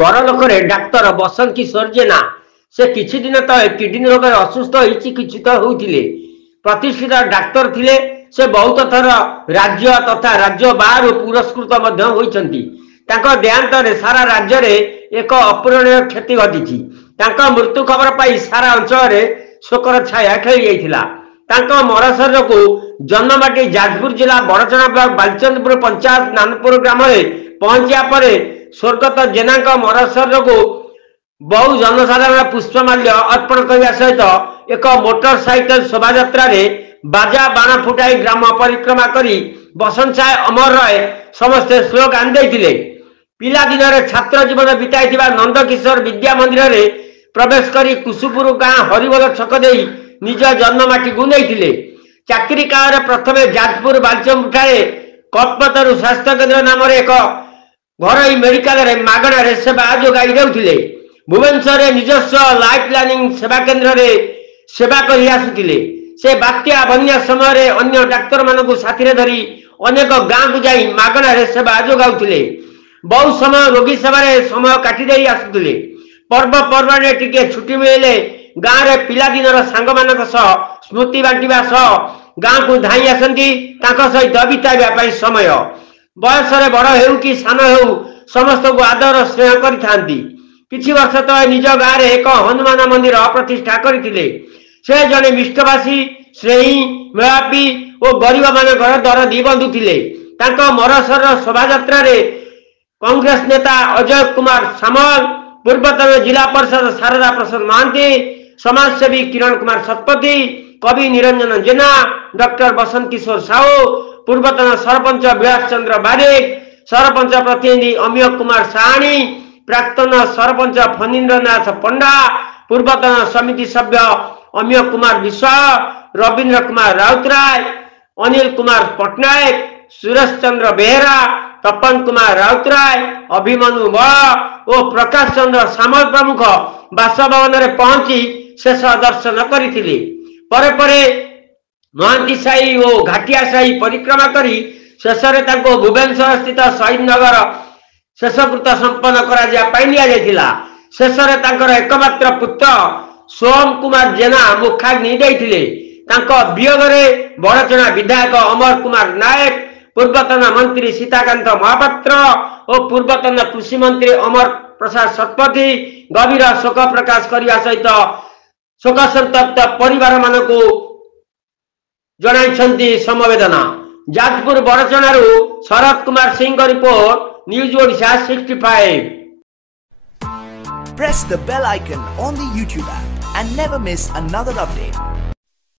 परलोक डाक्तर बसंत किशोर जेना से किछि दिन तले किडनी रोग असुस्थ होई चिकित्सित होउथिले। प्रतिष्ठित डाक्तर थिले। से बहुत थर राज्य तथा राज्य बाहर पुरस्कृत मध्य होइछंती। तांको देहांत रे सारा राज्य रे एक अपूरणीय क्षति घटिछि। तांको मृत्यु खबर पाई सारा अंचल रे शोकर छाया खेली जाइथिला। तांको मरशरीर को जन्ममाटी जाजपुर जिला बड़चना ब्लॉक बालचंदपुर पंचायत नानपुर ग्राम में पहुंचा पर स्वर्गत जेना मरशरीर को बहु जनसाधारण पुष्पमाल्य अर्पण करने सहित एक मोटरसाइकेल शोभा बाजा बाण फुटाई ग्राम परिक्रमा करी बसंत साय अमर राय समस्ते स्लोगान देते। पिला दिन में छात्र जीवन बिताई नंदकिशोर विद्या मंदिर में प्रवेश करी कुसुपुर गाँ हरिबोल छक दे निज जन्ममाटी को नहीं। चाकरी काल प्रथमे जाजपुर बालचंदपुर ठारे कल्पतरु स्वास्थ्य केन्द्र नाम एक घर मेडिकल मागणार सेवा जोगाई देउथिले। भुवनेश्वर निजस्व लाइफ प्लानिंग सेवा केन्द्र रे सेवा करि आसुथिले। से बात्या बन्या समय अन्य डाक्तर मानक साथी धरी अनेक गाँव को जाई मागणार सेवा जोगाउथिले। बहु समय रोगी सेवा समय काटी दे आसुथिले। पर्व पर्वाणी टिके छुट्टी मिले गाँव रे पिला दिनर सांग मानक सह स्मृति बांटिबा सह गाँव को धाई आसंती सहित बिताइबा पई समय। बयस बड़ हेउ कि सान हेउ समस्त को आदर स्नेह करिथांती। किछि वर्ष तले निज गाँव रे एक हनुमान मंदिर प्रतिष्ठा करथिले। से जने मिष्टवासी श्रेणी मेलापी और गरीब मानकर दरदी बंधु थिले। तांको मरशर शोभा यात्रा रे कांग्रेस नेता अजय कुमार सामल, पूर्वतन जिला परिषद शारदा प्रसाद महांती, समाजसेवी किरण कुमार शतपथी, कवि निरंजन जेना, डॉक्टर बसंत किशोर साहू, पूर्वतन सरपंच विलास चंद्र बारिक, सरपंच प्रतिनिधि अमिय कुमार साहानी, प्राक्तन सरपंच फणीन्द्रनाथ पंडा, पूर्वतन समिति सभ्य अमिय कुमार विश्वास, रवीन्द्र कुमार राउतराय, अनिल कुमार पटनायक, सुरेश चंद्र बेहरा, तपन कुमार राउतराय, अभिमन्यु बल और प्रकाश चंद्र सामल प्रमुख बासभवन में पहुंची शेष दर्शन करथिले। परे परे महांती साई और घाटिया साई परिक्रमा करी शेष भुवनेश्वर स्थित शहीद नगर शेषकृत संपन्न करा। शेष एकमात्र पुत्र सोम कुमार जेना मुखाग्नि देइथिले। वियोग में बड़चना विधायक अमर कुमार नायक, पूर्वतन मंत्री सीताकांत महापात्र और पूर्वतन कृषि मंत्री अमर प्रसाद शतपथी गभीर शोक प्रकाश करने सहित शोक संतप्त परिवार मानक जनाई समवेदना। जाजपुर बड़चनारू Sharad Kumar Singh report, news Odisha 65। Press the bell icon on the YouTube app and never miss another update.